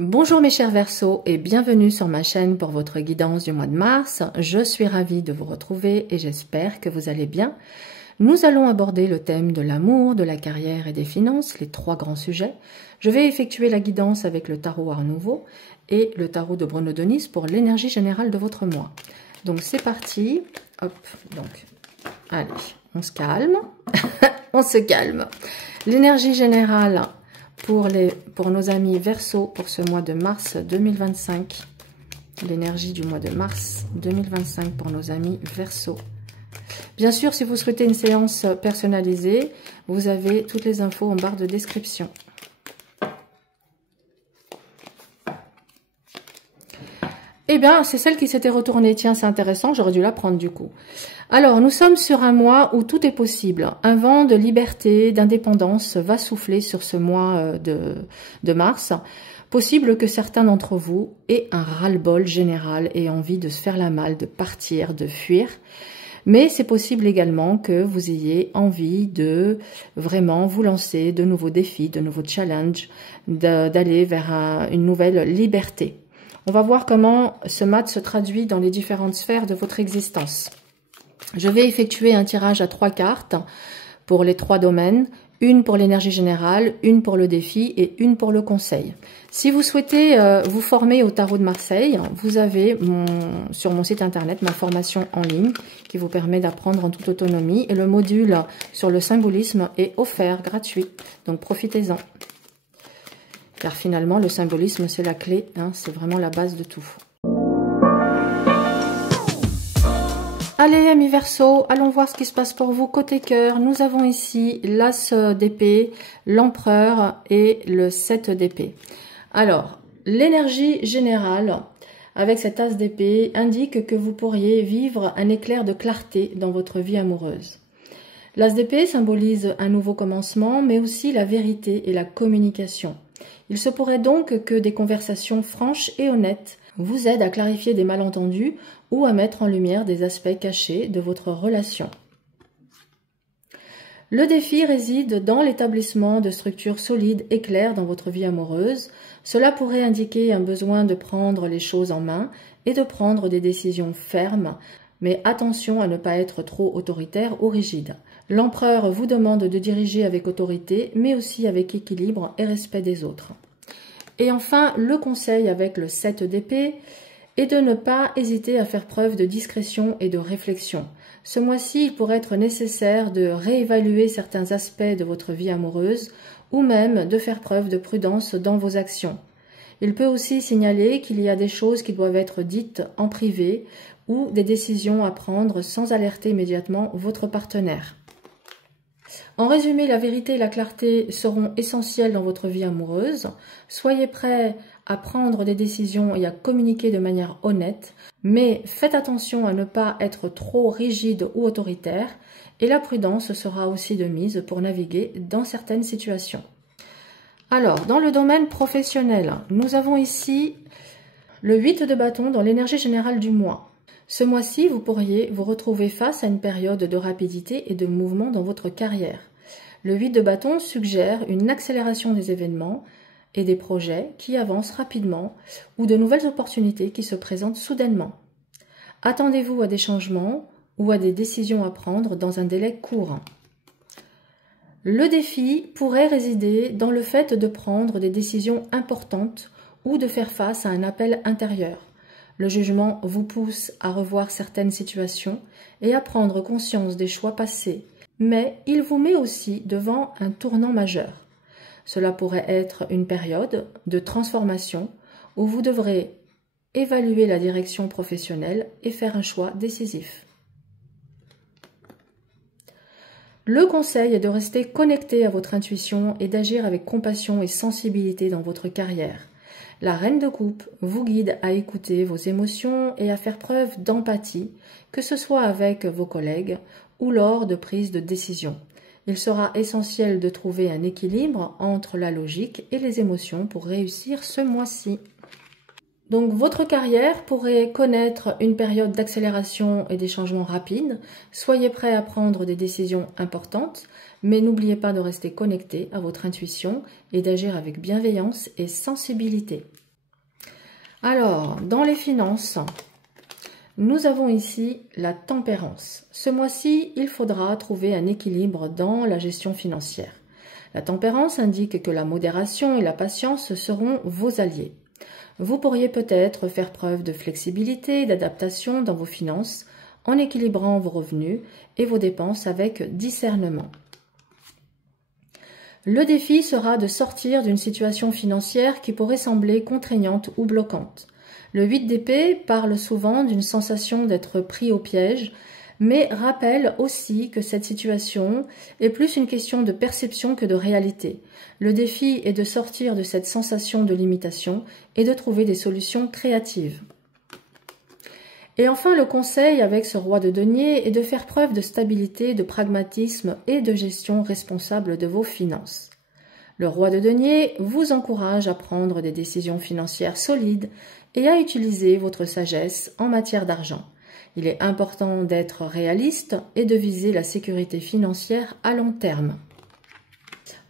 Bonjour mes chers Verseaux et bienvenue sur ma chaîne pour votre guidance du mois de mars. Je suis ravie de vous retrouver et j'espère que vous allez bien. Nous allons aborder le thème de l'amour, de la carrière et des finances, les trois grands sujets. Je vais effectuer la guidance avec le tarot Art Nouveau et le tarot de Bruno Denis pour l'énergie générale de votre mois. Donc c'est parti. Hop, donc allez, on se calme. On se calme. L'énergie générale pour nos amis Verseaux pour ce mois de mars 2025. L'énergie du mois de mars 2025 pour nos amis Verseaux. Bien sûr, si vous souhaitez une séance personnalisée, vous avez toutes les infos en barre de description. Eh bien, c'est celle qui s'était retournée. Tiens, c'est intéressant, j'aurais dû la prendre du coup. Alors, nous sommes sur un mois où tout est possible. Un vent de liberté, d'indépendance va souffler sur ce mois de mars. Possible que certains d'entre vous aient un ras-le-bol général et envie de se faire la malle, de partir, de fuir. Mais c'est possible également que vous ayez envie de vraiment vous lancer de nouveaux défis, de nouveaux challenges, d'aller vers une nouvelle liberté. On va voir comment ce mat se traduit dans les différentes sphères de votre existence. Je vais effectuer un tirage à 3 cartes pour les 3 domaines, une pour l'énergie générale, une pour le défi et une pour le conseil. Si vous souhaitez vous former au tarot de Marseille, vous avez sur mon site internet ma formation en ligne qui vous permet d'apprendre en toute autonomie et le module sur le symbolisme est offert, gratuit, donc profitez-en. Car finalement, le symbolisme, c'est la clé, hein, c'est vraiment la base de tout. Allez, amis Verseaux, allons voir ce qui se passe pour vous. Côté cœur, nous avons ici l'As d'épée, l'Empereur et le 7 d'épée. Alors, l'énergie générale avec cet As d'épée indique que vous pourriez vivre un éclair de clarté dans votre vie amoureuse. L'As d'épée symbolise un nouveau commencement, mais aussi la vérité et la communication. Il se pourrait donc que des conversations franches et honnêtes vous aident à clarifier des malentendus ou à mettre en lumière des aspects cachés de votre relation. Le défi réside dans l'établissement de structures solides et claires dans votre vie amoureuse. Cela pourrait indiquer un besoin de prendre les choses en main et de prendre des décisions fermes, mais attention à ne pas être trop autoritaire ou rigide. L'empereur vous demande de diriger avec autorité, mais aussi avec équilibre et respect des autres. Et enfin, le conseil avec le 7 d'épée est de ne pas hésiter à faire preuve de discrétion et de réflexion. Ce mois-ci, il pourrait être nécessaire de réévaluer certains aspects de votre vie amoureuse ou même de faire preuve de prudence dans vos actions. Il peut aussi signaler qu'il y a des choses qui doivent être dites en privé ou des décisions à prendre sans alerter immédiatement votre partenaire. En résumé, la vérité et la clarté seront essentielles dans votre vie amoureuse. Soyez prêts à prendre des décisions et à communiquer de manière honnête, mais faites attention à ne pas être trop rigide ou autoritaire, et la prudence sera aussi de mise pour naviguer dans certaines situations. Alors, dans le domaine professionnel, nous avons ici le 8 de bâton dans l'énergie générale du mois. Ce mois-ci, vous pourriez vous retrouver face à une période de rapidité et de mouvement dans votre carrière. Le 8 de bâton suggère une accélération des événements et des projets qui avancent rapidement ou de nouvelles opportunités qui se présentent soudainement. Attendez-vous à des changements ou à des décisions à prendre dans un délai court. Le défi pourrait résider dans le fait de prendre des décisions importantes ou de faire face à un appel intérieur. Le jugement vous pousse à revoir certaines situations et à prendre conscience des choix passés, mais il vous met aussi devant un tournant majeur. Cela pourrait être une période de transformation où vous devrez évaluer la direction professionnelle et faire un choix décisif. Le conseil est de rester connecté à votre intuition et d'agir avec compassion et sensibilité dans votre carrière. La reine de coupe vous guide à écouter vos émotions et à faire preuve d'empathie, que ce soit avec vos collègues ou lors de prise de décision. Il sera essentiel de trouver un équilibre entre la logique et les émotions pour réussir ce mois-ci. Donc votre carrière pourrait connaître une période d'accélération et des changements rapides. Soyez prêts à prendre des décisions importantes, mais n'oubliez pas de rester connecté à votre intuition et d'agir avec bienveillance et sensibilité. Alors, dans les finances, nous avons ici la tempérance. Ce mois-ci, il faudra trouver un équilibre dans la gestion financière. La tempérance indique que la modération et la patience seront vos alliés. Vous pourriez peut-être faire preuve de flexibilité et d'adaptation dans vos finances en équilibrant vos revenus et vos dépenses avec discernement. Le défi sera de sortir d'une situation financière qui pourrait sembler contraignante ou bloquante. Le 8 d'épée parle souvent d'une sensation d'être pris au piège, mais rappelle aussi que cette situation est plus une question de perception que de réalité. Le défi est de sortir de cette sensation de limitation et de trouver des solutions créatives. Et enfin, le conseil avec ce roi de denier est de faire preuve de stabilité, de pragmatisme et de gestion responsable de vos finances. Le roi de denier vous encourage à prendre des décisions financières solides et à utiliser votre sagesse en matière d'argent. Il est important d'être réaliste et de viser la sécurité financière à long terme.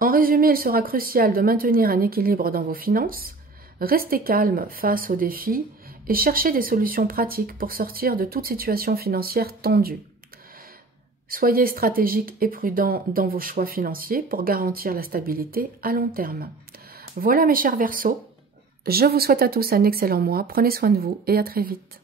En résumé, il sera crucial de maintenir un équilibre dans vos finances, rester calme face aux défis et chercher des solutions pratiques pour sortir de toute situation financière tendue. Soyez stratégique et prudent dans vos choix financiers pour garantir la stabilité à long terme. Voilà mes chers Verseaux, je vous souhaite à tous un excellent mois, prenez soin de vous et à très vite.